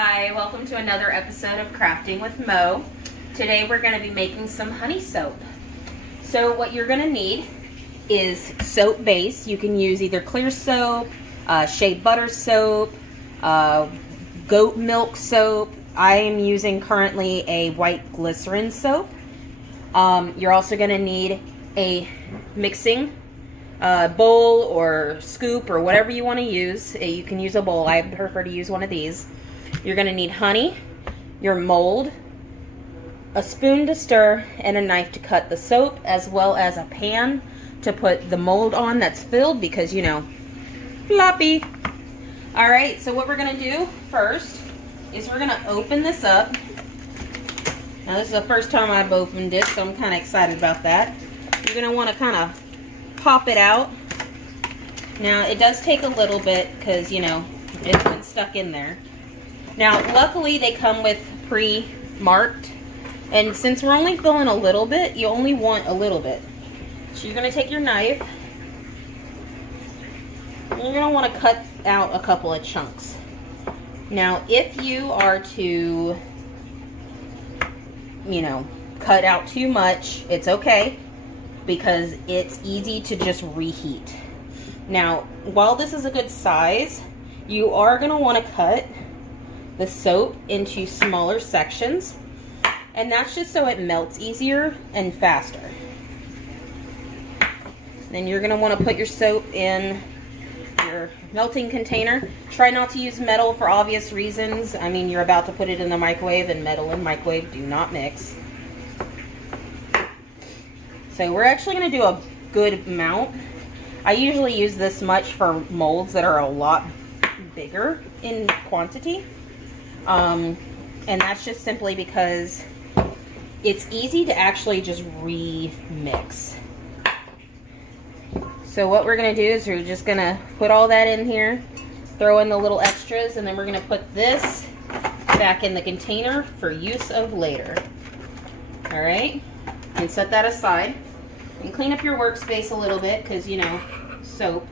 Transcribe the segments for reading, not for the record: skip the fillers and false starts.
Hi, welcome to another episode of Crafting with Mo. Today we're going to be making some honey soap. So what you're going to need is soap base. You can use either clear soap, shea butter soap, goat milk soap. I am using currently a white glycerin soap. You're also going to need a mixing bowl or scoop or whatever you want to use. You can use a bowl. I prefer to use one of these. You're going to need honey, your mold, a spoon to stir, and a knife to cut the soap, as well as a pan to put the mold on that's filled because, you know, floppy. Alright, so what we're going to do first is we're going to open this up. Now this is the first time I've opened it, so I'm kind of excited about that. You're going to want to kind of pop it out. Now it does take a little bit because, you know, it's been stuck in there. Now, luckily, they come with pre-marked, and since we're only filling a little bit, you only want a little bit. So you're going to take your knife, and you're going to want to cut out a couple of chunks. Now, if you are to, you know, cut out too much, it's okay, because it's easy to just reheat. Now, while this is a good size, you are going to want to cut the soap into smaller sections, and that's just so it melts easier and faster. Then you're going to want to put your soap in your melting container. Try not to use metal for obvious reasons. I mean, you're about to put it in the microwave, and metal and microwave do not mix. So we're actually going to do a good amount. I usually use this much for molds that are a lot bigger in quantity. And that's just simply because it's easy to actually just remix. So what we're going to do is we're just going to put all that in here, throw in the little extras, and then we're going to put this back in the container for use of later. Alright, and set that aside. And clean up your workspace a little bit because, you know, soap.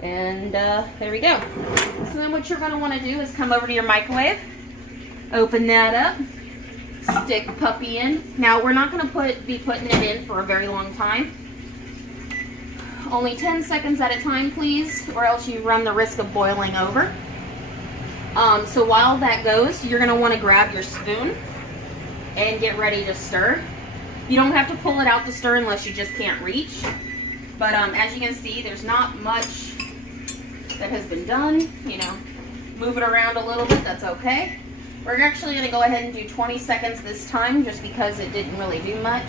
And there we go. So then what you're going to want to do is come over to your microwave, open that up, stick puppy in. Now we're not going to be putting it in for a very long time. Only 10 seconds at a time, please, or else you run the risk of boiling over. So while that goes, you're going to want to grab your spoon and get ready to stir. You don't have to pull it out to stir unless you just can't reach. But as you can see, there's not much that has been done. You know, move it around a little bit, that's okay. We're actually going to go ahead and do 20 seconds this time just because it didn't really do much.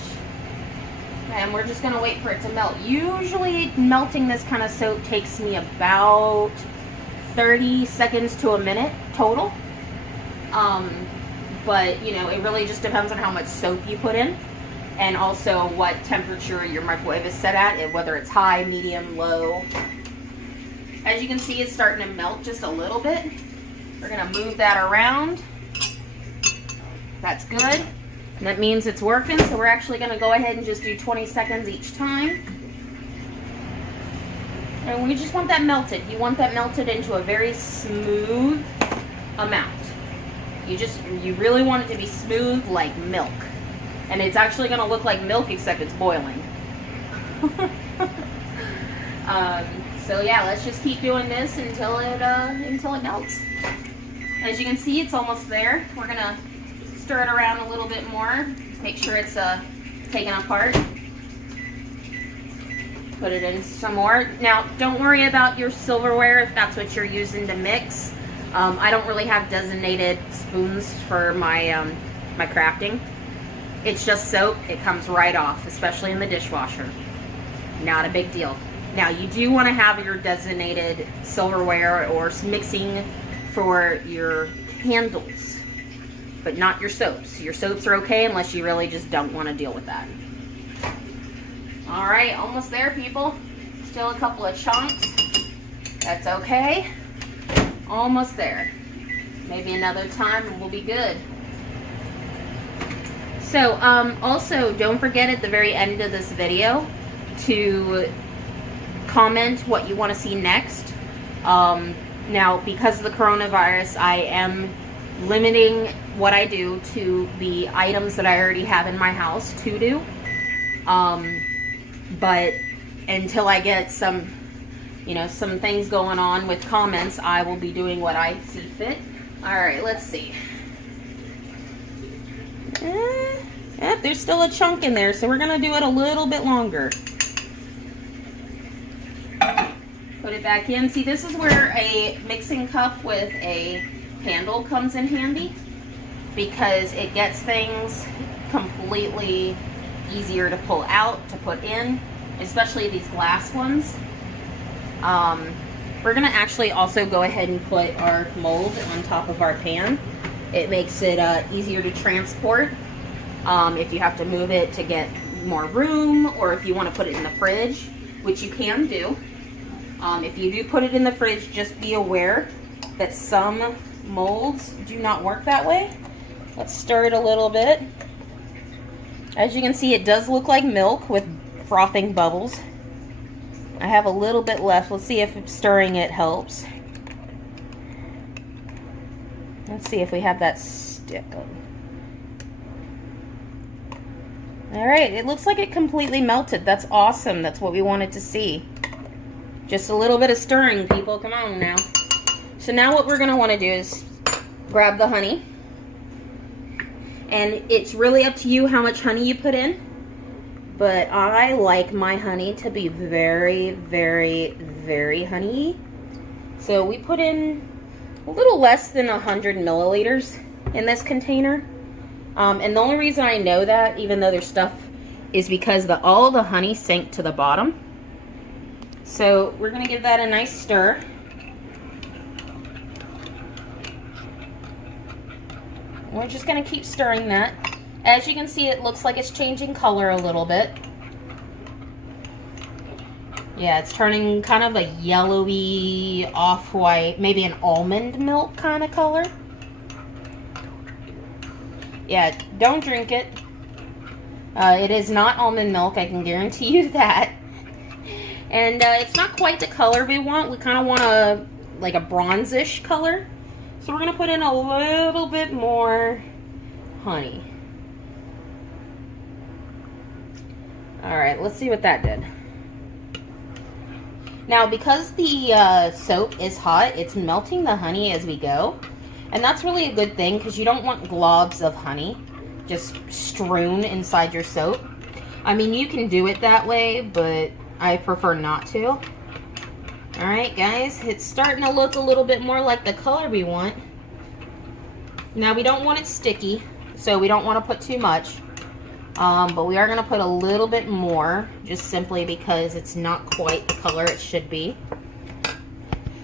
And we're just going to wait for it to melt. Usually melting this kind of soap takes me about 30 seconds to a minute total. But, you know, it really just depends on how much soap you put in. And also what temperature your microwave is set at, whether it's high, medium, low. As you can see, it's starting to melt just a little bit. We're going to move that around. That's good. And that means it's working, so we're actually going to go ahead and just do 20 seconds each time. And we just want that melted. You want that melted into a very smooth amount. You really want it to be smooth like milk. And it's actually going to look like milk except it's boiling. So yeah, let's just keep doing this until it melts. As you can see, it's almost there. We're going to stir it around a little bit more. Make sure it's taken apart. Put it in some more. Now, don't worry about your silverware if that's what you're using to mix. I don't really have designated spoons for my my crafting. It's just soap. It comes right off, especially in the dishwasher. Not a big deal. Now, you do want to have your designated silverware or mixing for your handles, but not your soaps. Your soaps are okay unless you really just don't want to deal with that. All right, almost there, people. Still a couple of chunks. That's okay. Almost there. Maybe another time and we'll be good. So, also, don't forget at the very end of this video to comment what you want to see next. Now, because of the coronavirus, I am limiting what I do to the items that I already have in my house to do. But until I get some, some things going on with comments, I will be doing what I see fit. All right, let's see. There's still a chunk in there, so we're gonna do it a little bit longer. Put it back in. See, this is where a mixing cup with a handle comes in handy, because it gets things completely easier to pull out, to put in, especially these glass ones. We're gonna actually also go ahead and put our mold on top of our pan. It makes it easier to transport if you have to move it to get more room, or if you want to put it in the fridge, which you can do. If you do put it in the fridge, just be aware that some molds do not work that way. Let's stir it a little bit. As you can see, it does look like milk with frothing bubbles. I have a little bit left. Let's see if stirring it helps. Let's see if we have that stick on. All right, it looks like it completely melted. That's awesome. That's what we wanted to see. Just a little bit of stirring, people. Come on now. So now what we're gonna wanna do is grab the honey. And it's really up to you how much honey you put in. But I like my honey to be very, very, very honey. So we put in a little less than 100 milliliters in this container. And the only reason I know that, even though there's stuff, is because all the honey sank to the bottom. So we're gonna give that a nice stir. We're just gonna keep stirring that. As you can see, it looks like it's changing color a little bit. Yeah, it's turning kind of a yellowy, off-white, maybe an almond milk kind of color. Yeah, don't drink it. It is not almond milk, I can guarantee you that. And it's not quite the color we want. We kind of want like a bronzish color. So we're going to put in a little bit more honey. All right, let's see what that did. Now, because the soap is hot, it's melting the honey as we go. And that's really a good thing, because you don't want globs of honey just strewn inside your soap. I mean, you can do it that way, but I prefer not to. All right, guys, it's starting to look a little bit more like the color we want. Now, we don't want it sticky, so we don't want to put too much. But we are going to put a little bit more, just simply because it's not quite the color it should be.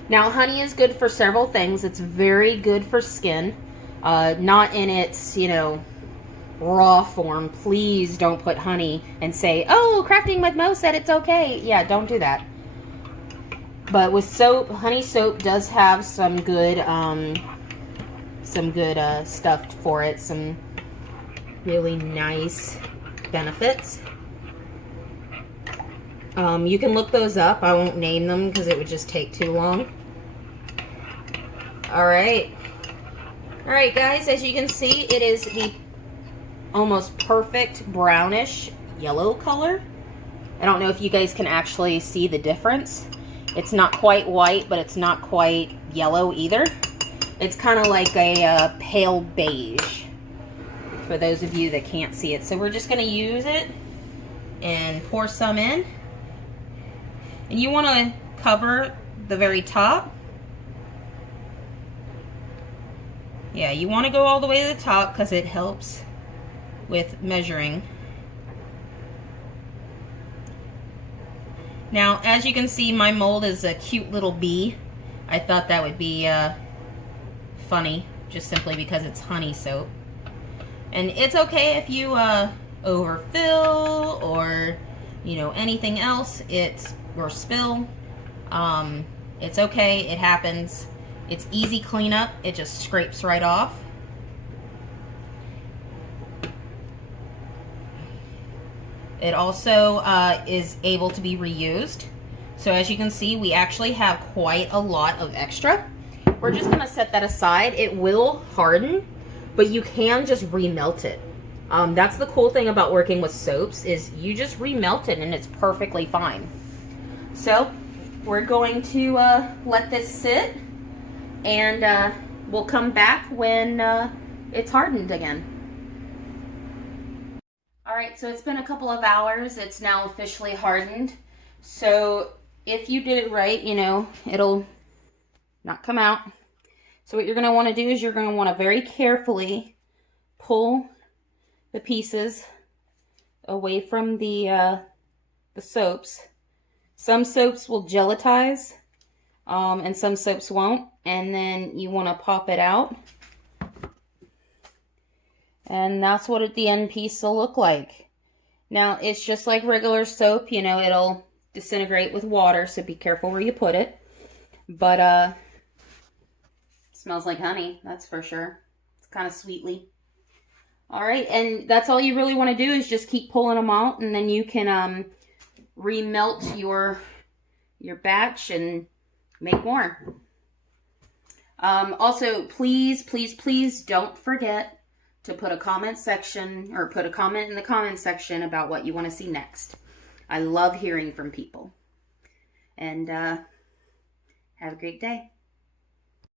Now, honey is good for several things. It's very good for skin. Not in its, raw form. Please don't put honey and say, oh, Crafting with Mo said it's okay. Yeah, don't do that. But with soap, honey soap does have some good stuff for it. Some really nice benefits. You can look those up. I won't name them because it would just take too long. All right, guys, as you can see, it is the almost perfect brownish yellow color. I don't know if you guys can actually see the difference. It's not quite white, but it's not quite yellow either. It's kind of like a pale beige, for those of you that can't see it. So we're just going to use it and pour some in. And you want to cover the very top. Yeah, you want to go all the way to the top because it helps with measuring. Now, as you can see, my mold is a cute little bee. I thought that would be funny, just simply because it's honey soap. And it's okay if you overfill or, anything else, or spill. It's okay, it happens. It's easy cleanup, it just scrapes right off. It also is able to be reused. So as you can see, we actually have quite a lot of extra. We're just gonna set that aside. It will harden, but you can just remelt it. That's the cool thing about working with soaps, is you just remelt it and it's perfectly fine. So we're going to let this sit, and we'll come back when it's hardened again. All right, so it's been a couple of hours. It's now officially hardened. So if you did it right, you know, it'll not come out. So what you're going to want to do is you're going to want to very carefully pull the pieces away from the soaps. Some soaps will gelatize, and some soaps won't. And then you want to pop it out. And that's what the end piece will look like. Now, it's just like regular soap, you know, it'll disintegrate with water, so be careful where you put it. But, smells like honey, that's for sure. It's kind of sweetly. All right, and that's all you really want to do is just keep pulling them out, and then you can remelt your batch and make more. Also, please, please, please don't forget to put a comment section, or put a comment in the comment section about what you want to see next. I love hearing from people. And have a great day.